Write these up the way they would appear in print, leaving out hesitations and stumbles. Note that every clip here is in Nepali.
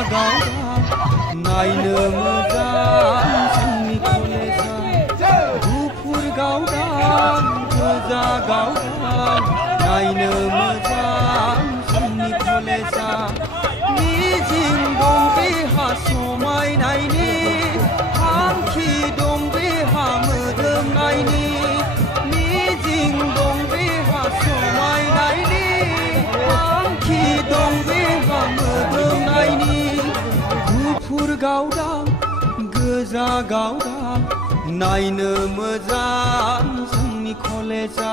गोजागाव नायनो मोजां जोंनि कलेजा गुफुर गावदां गोजागाव नायनो मोजां जोंनि कलेजा मिजिं दं बेहा समायनायनि थांखि दं बेहा मोदोमनायनि मिजिं दं बेहा समायनायनि थांखि दं बेहा मोदोमनायनि गुफुर गावदां गोजा गावदां नायनो मोजां जोंनि कलेजा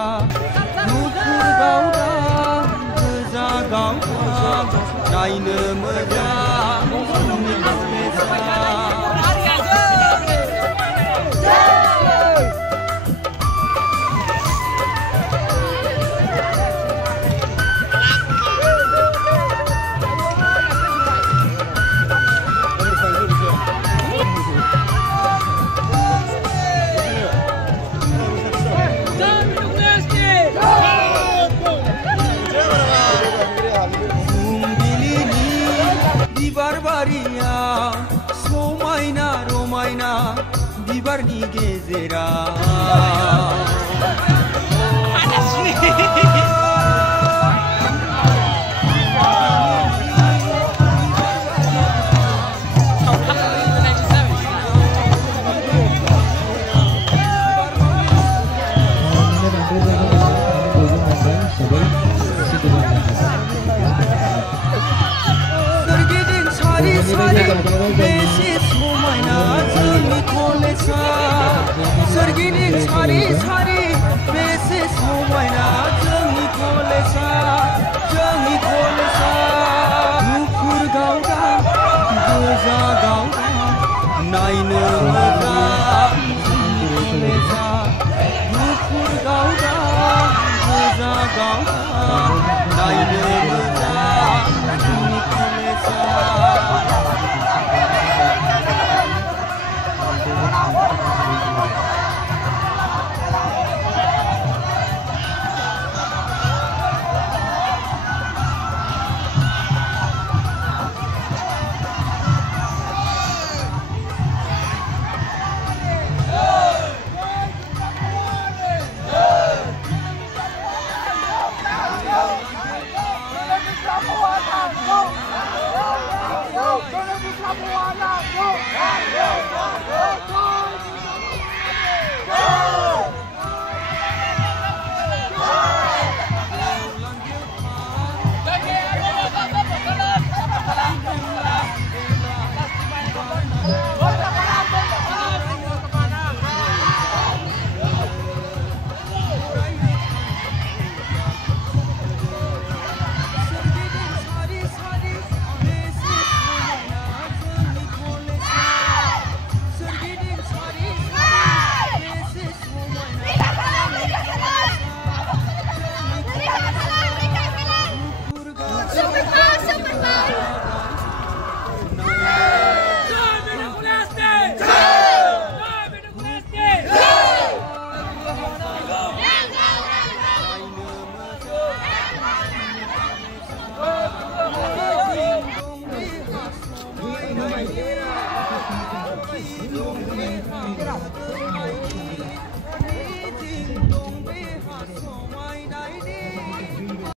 गुफुर गावदां गोजा गावदां नायनो मोजां जोंनि कलेजा समायना रमायना बिबारनि गेजेराव बेसे समायना जोंनि कलेजा सोरगिदिं सारि सारि बेसे समायना जोंनि कलेजा गुफुर गावदां गोजा गावदां नायनो मोजां जोंनि कलेजा गुफुर गावदां गोजा गावदां नायनो मोजां जोंनि कलेजा